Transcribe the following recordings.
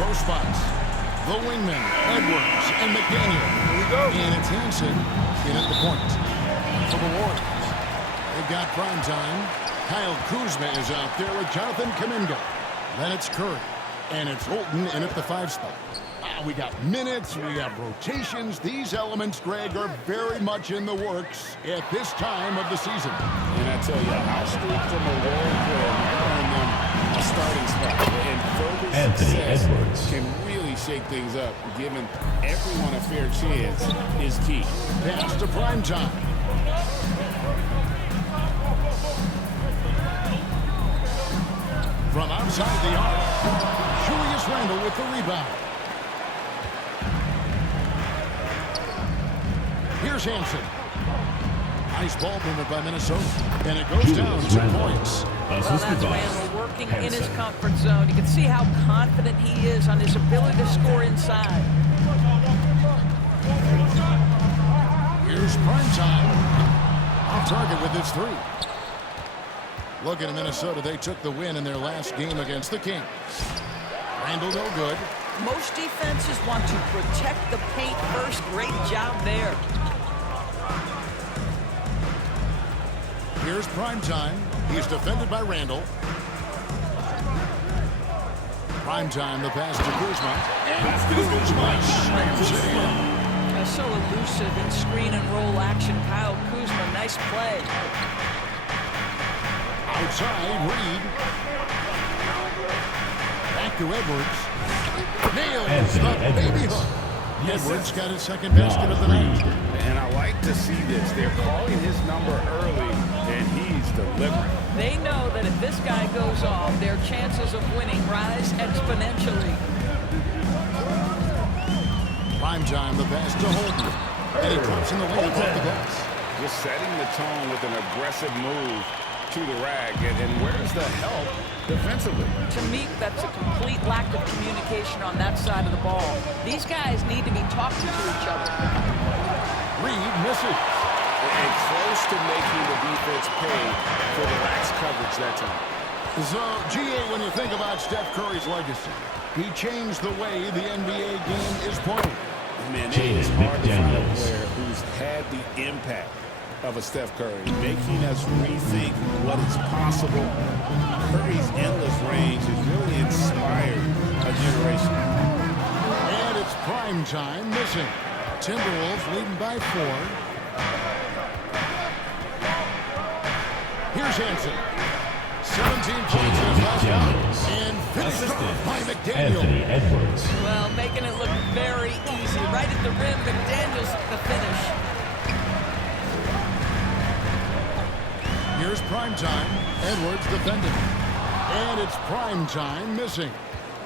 close spots. The wingmen, Edwards and McDaniel. Here we go. And it's Hansen in at the point. For the Warriors, they've got prime time. Kyle Kuzma is out there with Jonathan Kuminga. Then it's Curry. And it's Holton in at the 5 spot. We got minutes, we have rotations. These elements, Greg, are very much in the works at this time of the season. And I tell you, how streak from a role player might earn them a starting spot. And further Anthony success Edwards can really shake things up. Giving everyone a fair chance is key. Pass to prime time. From outside the arc, Julius Randle with the rebound. Here's Hansen. Nice ball movement by Minnesota. And it goes down 2 points. Well, that's Randle working in his comfort zone. You can see how confident he is on his ability to score inside. Here's prime time. Off target with his 3. Looking at Minnesota, they took the win in their last game against the Kings. Randle no good. Most defenses want to protect the paint first. Great job there. Here's prime time. He's defended by Randle. Prime time, the pass to Kuzma. And Kuzma slams it in. So elusive in screen and roll action. Kyle Kuzma, nice play. Outside, Reed. Back to Edwards. Nails the baby hook. Edwards got his second basket of the night. And I like to see this. They're calling his number early, and he's delivering. They know that if this guy goes off, their chances of winning rise exponentially. Prime time, the pass to Holton. And he drops in the lane off the glass. Just setting the tone with an aggressive move to the rack. And where's the help defensively? To me, that's a complete lack of communication on that side of the ball. These guys need to be talking to each other. Reed misses. And close to making the defense pay for the lax coverage that time. So, GA, when you think about Steph Curry's legacy, he changed the way the NBA game is played. Man, it is hard to find a player who's had the impact of a Steph Curry, making us rethink what is possible. Curry's endless range has really inspired a generation. And it's prime time missing. Timberwolves leading by 4. Here's Hansen. 17 points in his last round. And finished off by McDaniel. Anthony Edwards. Well, making it look very easy. Right at the rim, McDaniel's the finish. Here's prime time. Edwards defending. And it's prime time missing.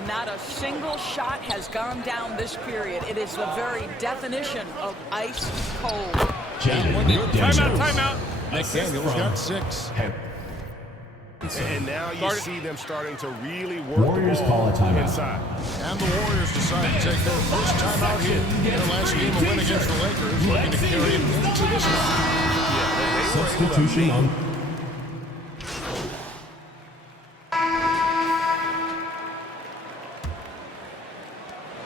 Not a single shot has gone down this period. It is the very definition of ice cold. Timeout. McDaniel's got 6. And now you see them starting to really work Warriors the call ball a timeout. inside. And the Warriors decide to take their first time out here. Their last game a win against the Lakers, looking to carry it into this one. Substitution on.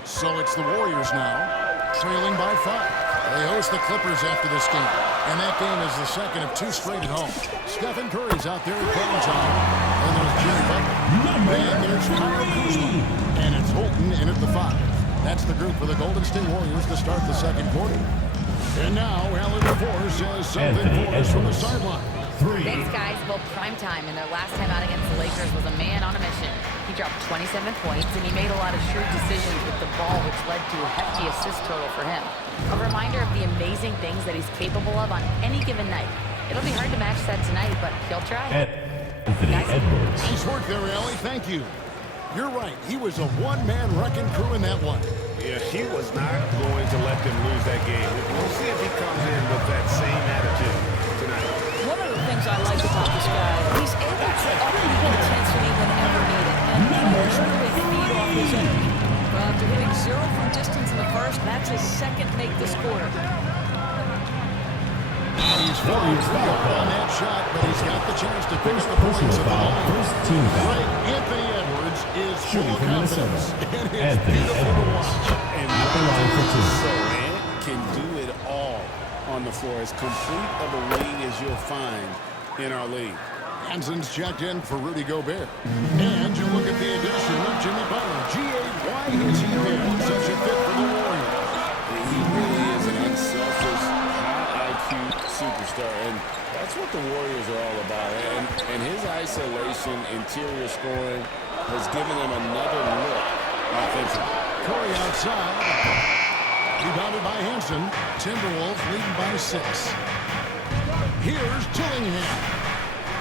So it's the Warriors now, trailing by 5. They host the Clippers after this game. And that game is the second of 2 straight at home. Stephen Curry's out there at prime time. And there's Jimmy Butler. And there's Kyle Kuzma. And it's Holton in at the 5. That's the group for the Golden State Warriors to start the second quarter. And now, Alan DeForest says something for us from the sideline. 3. Thanks, guys. Well, prime time in their last time out against the Lakers was a man on a mission. He dropped 27 points, and he made a lot of shrewd decisions with the ball, which led to a hefty assist total for him. A reminder of the amazing things that he's capable of on any given night. It'll be hard to match that tonight, but he'll try. Anthony Edwards. Nice work there, Allie. Thank you. You're right. He was a one-man wrecking crew in that one. Yeah, he was not going to let them lose that game. We'll see if he comes in with that same attitude tonight. One of the things I like about this guy, he's able to up the intensity whenever needed. And players really feed off his energy. Well, after hitting 0 from distance in the first, that's his second make this quarter. He's falling on that shot, but he's got the chance to finish the points of the ball. First team foul. Anthony Edwards is full Shooting of for confidence. Minnesota, And it's Anthony beautiful to Edwards. watch. And At the line for two. so Ant can do it all on the floor. As complete of a wing as you'll find in our league. Hanson's checked in for Rudy Gobert. And you look at the addition of Jimmy Butler. G.A., why has he been such a fit for the Warriors? He really is an unselfish, high IQ superstar, and that's what the Warriors are all about. And his isolation, interior scoring has given them another look offensively. Curry outside. Rebounded by Hanson. Timberwolves leading by 6. Here's Tillingham.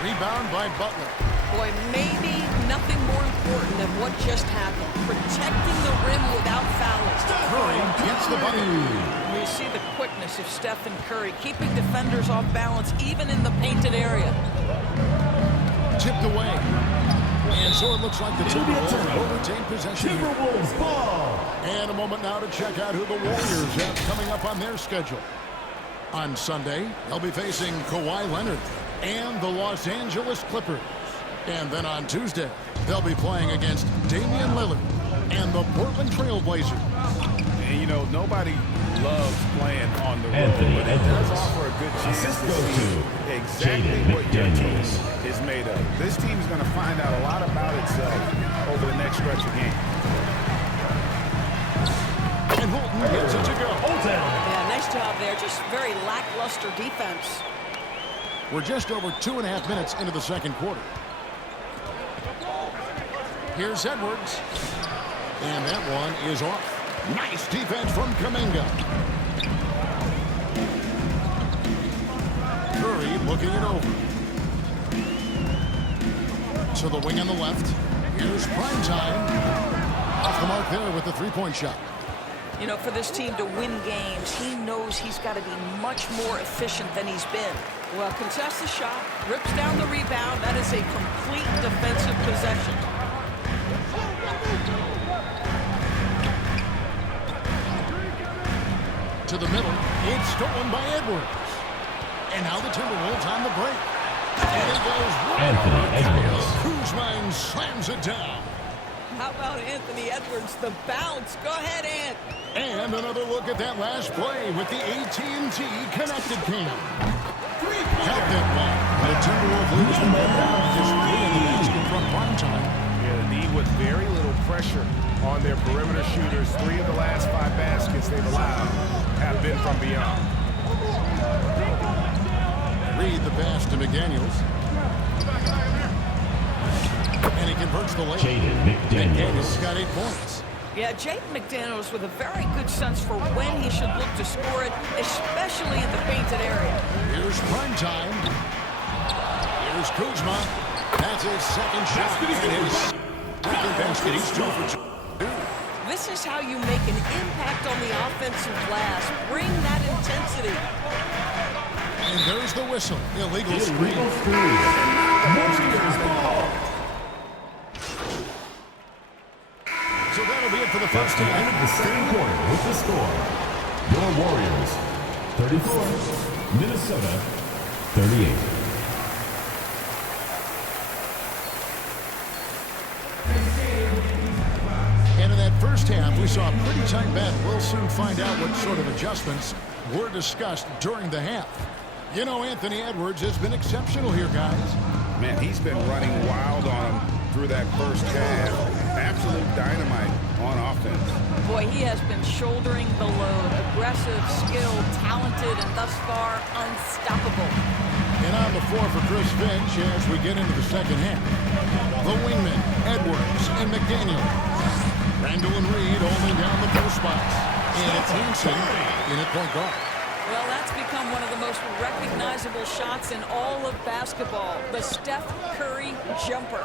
Rebound by Butler. Boy, maybe nothing more important than what just happened. Protecting the rim without fouling. Curry gets the bucket. You see the quickness of Stephen Curry, keeping defenders off balance even in the painted area. Tipped away. And so it looks like the Timberwolves will retain possession. Timberwolves ball. And a moment now to check out who the Warriors have coming up on their schedule. On Sunday, they'll be facing Kawhi Leonard and the Los Angeles Clippers. And then on Tuesday, they'll be playing against Damian Lillard and the Portland Trail Blazers. And, you know, nobody loves playing on the road, Anthony but it does Edwards. offer a good chance Assist to goes see to exactly Jaden what your team McDaniels. is made of. This team is going to find out a lot about itself over the next stretch of games. And Holton gets it to go. Yeah, nice job there. Just very lackluster defense. We're just over 2.5 minutes into the second quarter. Here's Edwards. And that one is off. Nice defense from Kuminga. Curry looking it over. To the wing on the left. Here's Primetime. Off the mark there with the three-point shot. You know, for this team to win games, he knows he's got to be much more efficient than he's been. Well, contests the shot, rips down the rebound. That is a complete defensive possession. To the middle. It's stolen by Edwards. And now the Timberwolves on the break. And it goes right Anthony over Edwards. Kuzma slams it down. How about Anthony Edwards, the bounce? Go ahead, Ant. And another look at that last play with the AT&T connected cam. Got that one. The Timberwolves lose the ball down just 3 in the basket from Primetime. Yeah, the need with very little pressure on their perimeter shooters. 3 of the last 5 baskets they've allowed have been from beyond. Reed the pass to McDaniels. And he converts the layup. Jaden McDaniels McDaniels. got 8 points. Yeah, Jaden McDaniels with a very good sense for when he should look to score it, especially in the painted area. Here's Primetime. Here's Kuzma. That's his second shot. And his second basket. He's 2 for 2. This is how you make an impact on the offensive glass. Bring that intensity. And there's the whistle. Illegal screen. Illegal screen. Warriors ball. So that'll be it for the That's first the end half. of the second quarter with the score. Your Warriors 34, Minnesota 38. And in that first half, we saw a pretty tight battle. We'll soon find out what sort of adjustments were discussed during the half. You know, Anthony Edwards has been exceptional here, guys. Man, he's been running wild on him through that first half. Absolute dynamite on offense. Boy, he has been shouldering the load. Aggressive, skilled, talented, and thus far unstoppable. And on the floor for Chris Finch as we get into the second half. The wingmen, Edwards and McDaniel. Randall and Reed holding down the post spots. And it's Hanson in at point guard. Well, that's become one of the most recognizable shots in all of basketball. The Steph Curry jumper.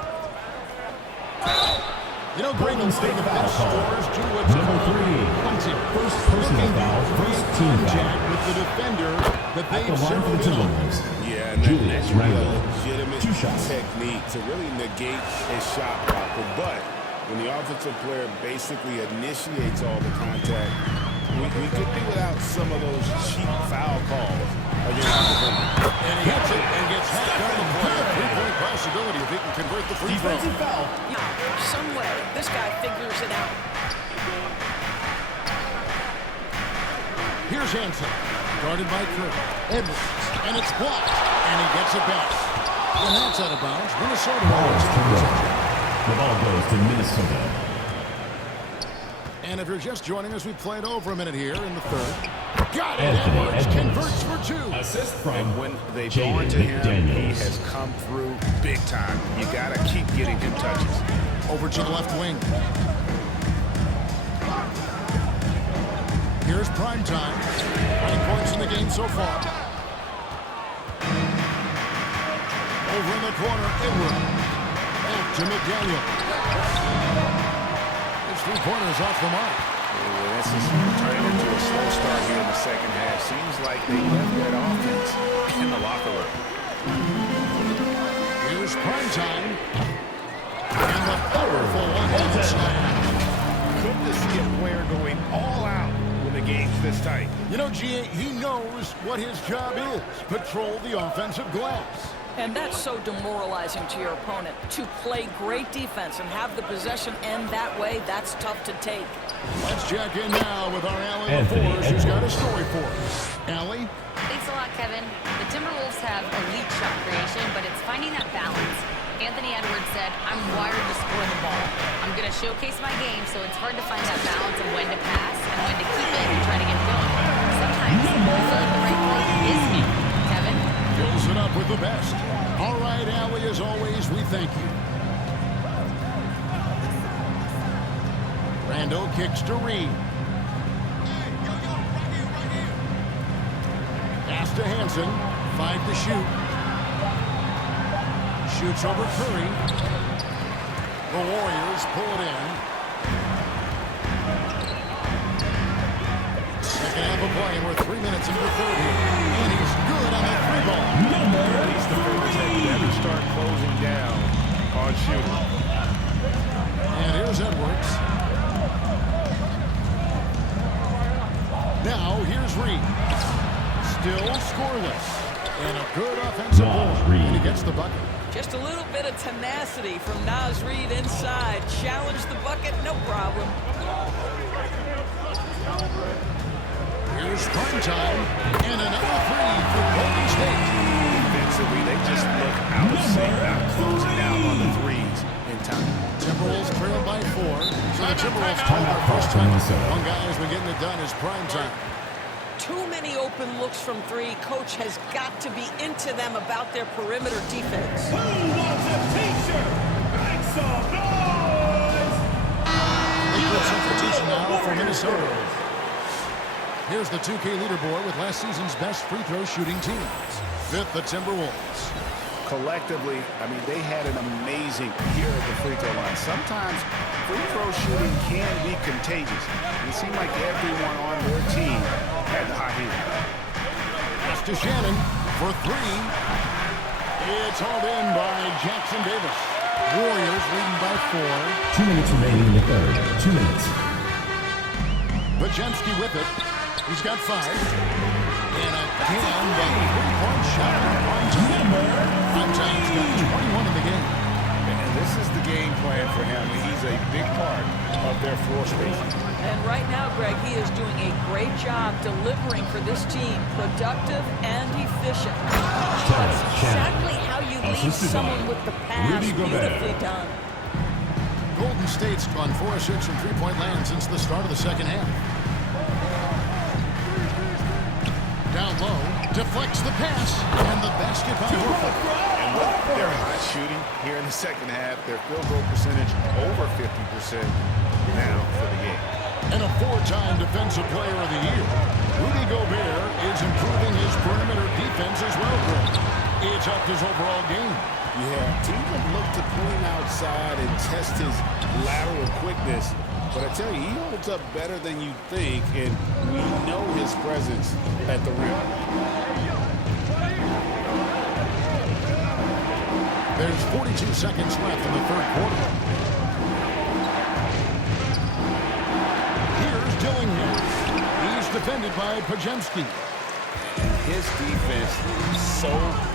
You know, Greg, Golden State the foul best call. scorers do what's Number called 3. hunting. First personal foul, first team Contact foul. with the defender that At they've the line for the zeroed in on. Timberwolves. Yeah, and Julius that can be a Randle. legitimate 2 shots. technique to really negate a shot blocker. But when the offensive player basically initiates all the contact, we could do without some of those cheap foul calls And he hits it and gets hacked out of the play. A three-point possibility if he can convert the free throw. Defensive foul. Some way, this guy figures it out. Here's Hansen, guarded by Curry. Edwards, and it's blocked, and he gets it back. And that's out of bounds. Minnesota holds in possession. The ball goes to Minnesota. And if you're just joining us, we played over a minute here in the third. Got it. Anthony Edwards Edwards. converts for two. Assist from And when they've Jaden gone to him, he McDaniels. has come through big time. You got to keep getting him touches. Over to the left wing. Here's prime time. 9 points in the game so far. Over in the corner, Edwards. Back to McDaniel. His three-pointer's off the mark. This is turning into a slow start here in the second half. Seems like they left that offense in the locker room. Here's prime time. And the powerful one-handed slam. Good to see a player going all out when the game's this tight. You know, G.A., he knows what his job is. Patrol the offensive glass. And that's so demoralizing to your opponent. To play great defense and have the possession end that way, that's tough to take. Let's check in now with our Allie Anthony LaForge, who's got a Edwards. story for us. Allie? Thanks a lot, Kevin. The Timberwolves have elite shot creation, but it's finding that balance. Anthony Edwards said, "I'm wired to score the ball. I'm going to showcase my game, so it's hard to find that balance of when to pass and when to keep it and try to get going. Sometimes I feel like the right play is me." Kevin? Fills it up with the best. All right, Allie, as always, we thank you. Randall kicks to Reed. Pass to Hansen. 5 to shoot. Shoots over Curry. The Warriors pull it in. Second half of play, and we're 3 minutes into the third here. And he's good on that three ball. These defenders had better start closing down on shooting. And here's Edwards. Now here's Reed. Still scoreless. And a good offensive Nas ball. Reed. And he gets the bucket. Just a little bit of tenacity from Nas Reed inside. Challenge the bucket, no problem. Here's prime time. And another three for Golden State. Defensively, they just look out of sync, not closing out on the threes in time. Timberwolves trail by 4. So the Timberwolves call Timeout their call first for time. Minnesota. One guy has been getting it done is prime time. Too many open looks from three. Coach has got to be into them about their perimeter defense. Who wants a t-shirt? Make some noise! Equal substitution now for Minnesota. Here's the 2K leaderboard with last season's best free throw shooting teams. Fifth, the Timberwolves. Collectively, I mean, they had an amazing year at the free throw line. Sometimes free throw shooting can be contagious. It seemed like everyone on their team had the hot heat. Pass to Shannon for 3. It's hauled in by Jackson Davis. Warriors leading by 4. 2 minutes remaining in the third. 2 minutes. Bajemski with it. He's got 5. And again, the three-point shot on prime time. Prime time's got 21 in the game. And this is the game plan for him. He's a big part of their floor spacing. And right now, Greg, he is doing a great job delivering for this team. Productive and efficient. That's exactly how you lead Assisted someone by with the pass. Rudy Gobert. Beautifully done. Golden State's gone 4 of 6 from three-point land since the start of the second half. Down low, deflects the pass, and the basket by Horford. And with their hot shooting here in the second half, their field goal percentage over 50% now for the game. And a 4-time Defensive Player of the Year. Rudy Gobert is improving his perimeter defense as well, Greg. It's up his overall game. Yeah, teams have looked to pull him outside and test his lateral quickness. But I tell you, he holds up better than you think, and we know his presence at the rim. There's 42 seconds left in the third quarter. Here's Dillingham. He's defended by Pajemski. His this defense is so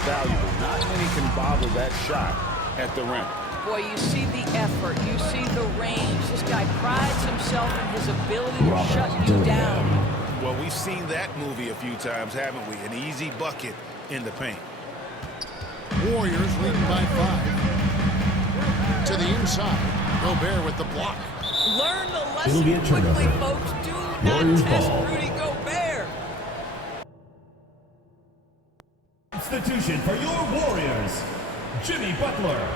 valuable. Not many can bother that shot at the rim. Boy, you see the effort. You see the range. This guy prides himself in his ability to shut you down. Well, we've seen that movie a few times, haven't we? An easy bucket in the paint. Warriors leading by 5. To the inside. Gobert with the block. Learn the It'll be a lesson quickly, turnover. folks. Do Warriors not test ball. Rudy Gobert. Substitution for your Warriors, Jimmy Butler.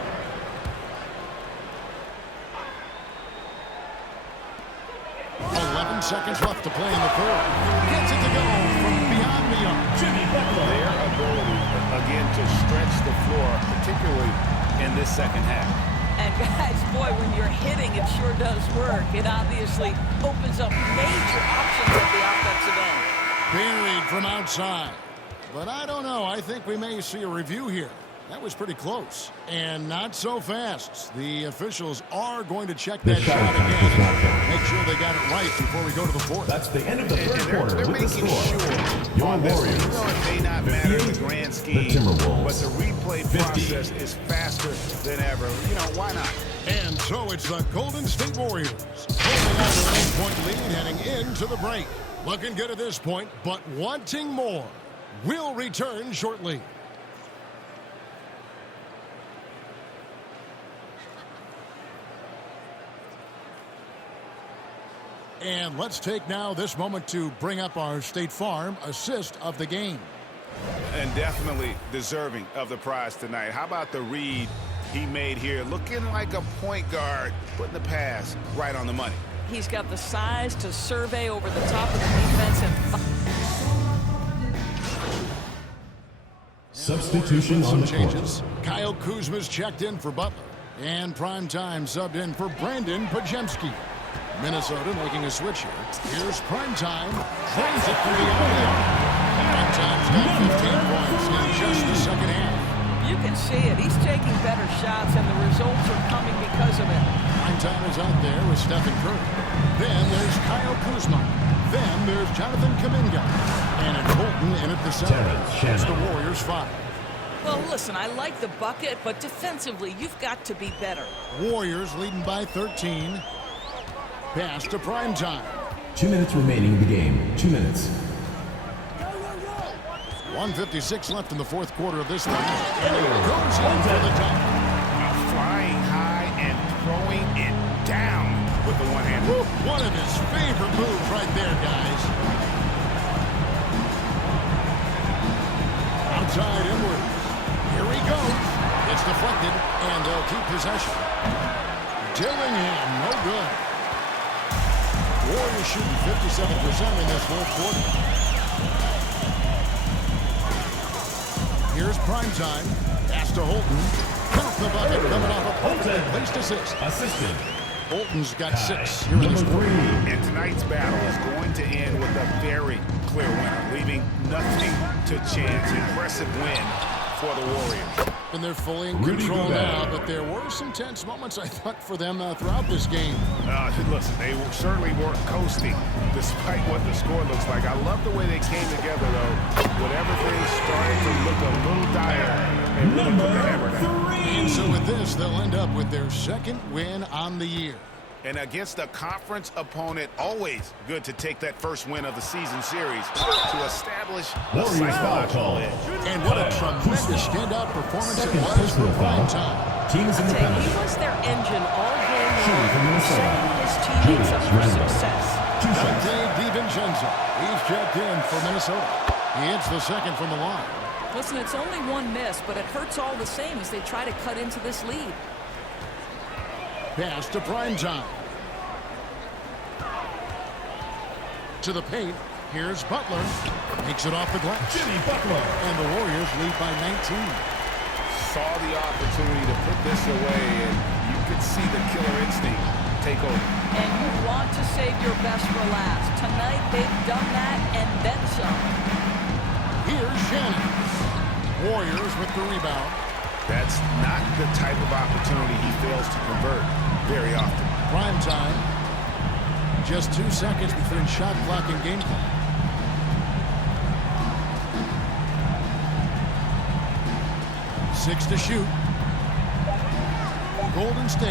11 seconds left to play in the third. Gets it to go from beyond the arc. Jimmy Butler. Their ability, again, to stretch the floor, particularly in this second half. And guys, boy, when you're hitting, it sure does work. It obviously opens up major options at the offensive end. Buried from outside. But I don't know. I think we may see a review here. That was pretty close. And not so fast. The officials are going to check that shot again. Make sure they got it right before we go to the fourth. That's the end of the third quarter They're with the making score. sure Your on this one, Warriors, even though it may not matter in the 58, grand the scheme, Timberwolves, but the replay 50. process is faster than ever. You know, why not? And so it's the Golden State Warriors holding on to an 8-point lead heading into the break. Looking good at this point, but wanting more. We'll return shortly. And let's take now this moment to bring up our State Farm assist of the game. And definitely deserving of the prize tonight. How about the read he made here? Looking like a point guard, putting the pass right on the money. He's got the size to survey over the top of the defense and Substitution on the court. changes. Kyle Kuzma's checked in for Butler. And Primetime subbed in for Brandon Pajemski. Minnesota making a switch here. Here's Primetime. Drains it through the alley. Primetime's got 15 points in just the second half. you can see it. He's taking better shots, and the results are coming because of it. Primetime is out there with Stephen Curry. Then there's Kyle Kuzma. Then there's Jonathan Kuminga. And it's Bolton in at the center. It's the Warriors 5. Well, listen, I like the bucket, but defensively, you've got to be better. Warriors leading by 13. Pass to Primetime. 2 minutes remaining in the game. 2 minutes. 1:56 left in the fourth quarter of this one. And it goes in for the dunk. Flying high and throwing it down with the one hand. One of his favorite moves right there, guys. Outside inward. Here he goes. It's deflected, and they'll keep possession. Dillingham, no good. Warriors shooting 57% in this fourth quarter. Here's Primetime. Pass to Holton. Count the bucket coming off a perfectly placed assist. Assisted. Holton's got 6 here in this Number quarter. 3. And tonight's battle is going to end with a very clear winner, leaving nothing to chance. Impressive win for the Warriors. And they're fully in Rudy control Gobert. now, but there were some tense moments, I thought, for them throughout this game. Listen, they certainly weren't coasting despite what the score looks like. I love the way they came together, though. Whatever things started to look a little dire, they really put the hammer down. And so with this, they'll end up with their second win on the year. And against a conference opponent, always good to take that first win of the season series to establish a Warriors psychological foul. edge. And what a tremendous standout performance it Second was for personal foul. Primetime. Team is in the He penalty. was their engine all game Shooting from long, Minnesota. setting his teammates up for Julius Randle. success. 2 shots. Dante DiVincenzo. He's checked in for Minnesota. He hits the second from the line. Listen, it's only one miss, but it hurts all the same as they try to cut into this lead. Pass to Primetime. To the paint. Here's Butler. Makes it off the glass. Jimmy Butler. And the Warriors lead by 19. Saw the opportunity to put this away, and you could see the killer instinct take over. And you want to save your best for last. Tonight, they've done that and then some. Here's Shannon. Warriors with the rebound. That's not the type of opportunity he fails to convert very often. Primetime. Just 2 seconds between shot clock and game clock. 6 to shoot. Golden State